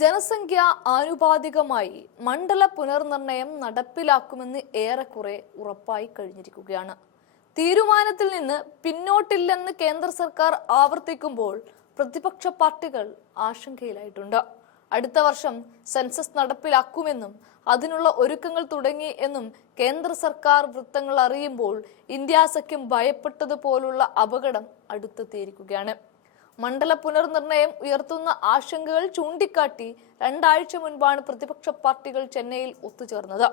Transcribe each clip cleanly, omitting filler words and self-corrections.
ജനസംഖ്യ ആനുപാതികമായി മണ്ഡല പുനർനിർണയം നടപ്പിലാക്കുമെന്ന് ഏറെക്കുറെ ഉറപ്പായി കഴിഞ്ഞിരിക്കുകയാണ്. തീരുമാനത്തിൽ നിന്ന് പിന്നോട്ടില്ലെന്ന് കേന്ദ്ര സർക്കാർ ആവർത്തിക്കുമ്പോൾ പ്രതിപക്ഷ പാർട്ടികൾ ആശങ്കയിലായിട്ടുണ്ട്. അടുത്ത വർഷം സെൻസസ് നടപ്പിലാക്കുമെന്നും അതിനുള്ള ഒരുക്കങ്ങൾ തുടങ്ങി എന്നും കേന്ദ്ര സർക്കാർ വൃത്തങ്ങൾ അറിയുമ്പോൾ ഇന്ത്യ സഖ്യം ഭയപ്പെട്ടതുപോലുള്ള അപകടം അടുത്തെത്തിയിരിക്കുകയാണ്. മണ്ഡല പുനർനിർണയം ഉയർത്തുന്ന ആശങ്കകൾ ചൂണ്ടിക്കാട്ടി 2 ആഴ്ച മുൻപാണ് പ്രതിപക്ഷ പാർട്ടികൾ ചെന്നൈയിൽ ഒത്തുചേർന്നത്.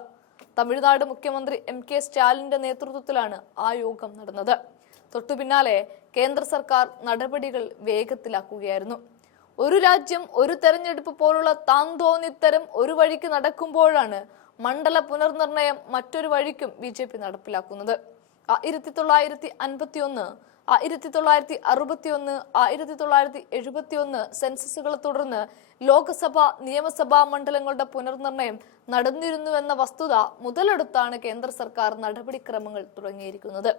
തമിഴ്നാട് മുഖ്യമന്ത്രി MK സ്റ്റാലിന്റെ നേതൃത്വത്തിലാണ് ആ യോഗം നടന്നത്. തൊട്ടുപിന്നാലെ കേന്ദ്ര സർക്കാർ നടപടികൾ വേഗത്തിലാക്കുകയായിരുന്നു. ഒരു രാജ്യം ഒരു തെരഞ്ഞെടുപ്പ് പോലുള്ള താന്തോന്നിത്തരം ഒരു വഴിക്ക് നടക്കുമ്പോഴാണ് മണ്ഡല പുനർനിർണയം മറ്റൊരു വഴിക്കും BJP നടപ്പിലാക്കുന്നത്. 1951, 1961, 1971 സെൻസസുകളെ തുടർന്ന് ലോക്സഭ, നിയമസഭാ മണ്ഡലങ്ങളുടെ പുനർനിർണയം നടന്നിരുന്നുവെന്ന വസ്തുത മുതലെടുത്താണ് കേന്ദ്ര സർക്കാർ നടപടിക്രമങ്ങൾ തുടങ്ങിയിരിക്കുന്നത്.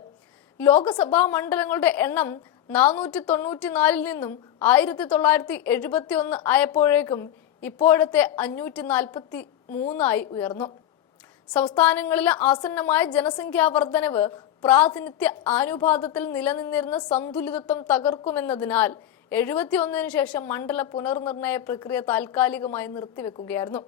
ലോക്സഭാ മണ്ഡലങ്ങളുടെ എണ്ണം 494 നിന്നും 1971 ആയപ്പോഴേക്കും ഇപ്പോഴത്തെ 543 ഉയർന്നു. സംസ്ഥാനങ്ങളിലെ ആസന്നമായ ജനസംഖ്യാ വർധനവ് പ്രാതിനിധ്യ ആനുപാതത്തിൽ നിലനിന്നിരുന്ന സന്തുലിതത്വം തകർക്കുമെന്നതിനാൽ 71 ശേഷം മണ്ഡല പുനർനിർണയ പ്രക്രിയ താൽക്കാലികമായി നിർത്തിവെക്കുകയായിരുന്നു.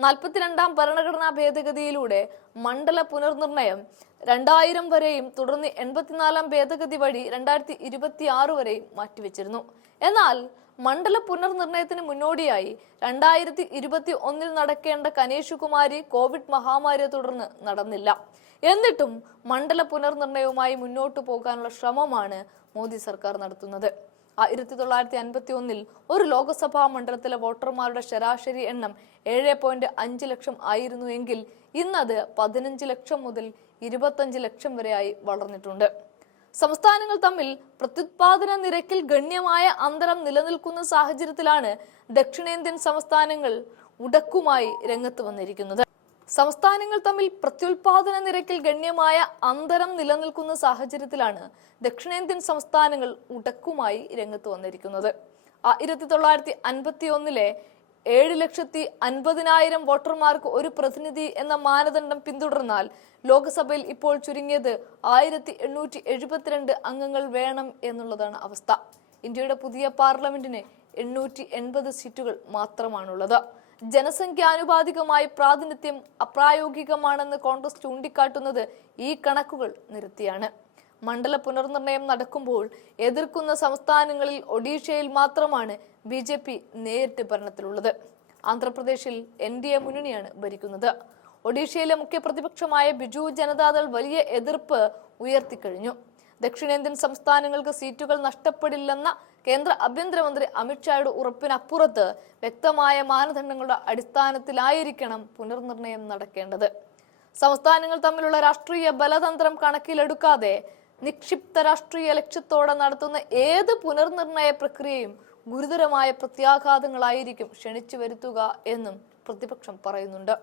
42ാം ഭരണഘടനാ ഭേദഗതിയിലൂടെ മണ്ഡല പുനർനിർണയം 2000 വരെയും തുടർന്ന് 84ാം ഭേദഗതി വഴി 2026 വരെയും മാറ്റിവെച്ചിരുന്നു. എന്നാൽ മണ്ഡല പുനർനിർണയത്തിന് മുന്നോടിയായി 2021 നടക്കേണ്ട കനേഷുകുമാരി കോവിഡ് മഹാമാരിയെ തുടർന്ന് നടന്നില്ല. എന്നിട്ടും മണ്ഡല പുനർനിർണയവുമായി മുന്നോട്ടു പോകാനുള്ള ശ്രമമാണ് മോദി സർക്കാർ നടത്തുന്നത്. 1951 ഒരു ലോക്സഭാ മണ്ഡലത്തിലെ വോട്ടർമാരുടെ ശരാശരി എണ്ണം 7.5 ലക്ഷം ആയിരുന്നു എങ്കിൽ ഇന്നത് 15 ലക്ഷം മുതൽ 25 ലക്ഷം വരെയായി വളർന്നിട്ടുണ്ട്. സംസ്ഥാനങ്ങൾ തമ്മിൽ പ്രത്യുത്പാദന നിരക്കിൽ ഗണ്യമായ അന്തരം നിലനിൽക്കുന്ന സാഹചര്യത്തിലാണ് ദക്ഷിണേന്ത്യൻ സംസ്ഥാനങ്ങൾ ഉടക്കുമായി രംഗത്ത് വന്നിരിക്കുന്നത്. സംസ്ഥാനങ്ങൾ തമ്മിൽ പ്രത്യുൽപാദന നിരക്കിൽ ഗണ്യമായ അന്തരം നിലനിൽക്കുന്ന സാഹചര്യത്തിലാണ് ദക്ഷിണേന്ത്യൻ സംസ്ഥാനങ്ങൾ ഉടക്കുമായി രംഗത്ത് വന്നിരിക്കുന്നത്. 1951 7,50,000 വോട്ടർമാർക്ക് ഒരു പ്രതിനിധി എന്ന മാനദണ്ഡം പിന്തുടർന്നാൽ ലോക്സഭയിൽ ഇപ്പോൾ ചുരുങ്ങിയത് 1872 അംഗങ്ങൾ വേണം എന്നുള്ളതാണ് അവസ്ഥ. ഇന്ത്യയുടെ പുതിയ പാർലമെന്റിന് 880 സീറ്റുകൾ മാത്രമാണുള്ളത്. ജനസംഖ്യാനുപാതികമായി പ്രാതിനിധ്യം അപ്രായോഗികമാണെന്ന് കോൺഗ്രസ് ചൂണ്ടിക്കാട്ടുന്നത് ഈ കണക്കുകൾ നിരത്തിയാണ്. മണ്ഡല പുനർനിർണയം നടക്കുമ്പോൾ എതിർക്കുന്ന സംസ്ഥാനങ്ങളിൽ ഒഡീഷയിൽ മാത്രമാണ് BJP നേരിട്ട് ഭരണത്തിലുള്ളത്. ആന്ധ്രാപ്രദേശിൽ NDA മുന്നണിയാണ് ഭരിക്കുന്നത്. ഒഡീഷയിലെ മുഖ്യ പ്രതിപക്ഷമായ ബിജു ജനതാദൾ വലിയ എതിർപ്പ് ഉയർത്തിക്കഴിഞ്ഞു. ദക്ഷിണേന്ത്യൻ സംസ്ഥാനങ്ങൾക്ക് സീറ്റുകൾ നഷ്ടപ്പെടില്ലെന്ന കേന്ദ്ര ആഭ്യന്തരമന്ത്രി അമിത്ഷായുടെ ഉറപ്പിനപ്പുറത്ത് വ്യക്തമായ മാനദണ്ഡങ്ങളുടെ അടിസ്ഥാനത്തിലായിരിക്കണം പുനർനിർണയം നടക്കേണ്ടത്. സംസ്ഥാനങ്ങൾ തമ്മിലുള്ള രാഷ്ട്രീയ ബലതന്ത്രം കണക്കിലെടുക്കാതെ നിക്ഷിപ്ത രാഷ്ട്രീയ ലക്ഷ്യത്തോടെ നടത്തുന്ന ഏത് പുനർനിർണയ പ്രക്രിയയും ഗുരുതരമായ പ്രത്യാഘാതങ്ങളായിരിക്കും ക്ഷണിച്ചു വരുത്തുക എന്നും പ്രതിപക്ഷം പറയുന്നുണ്ട്.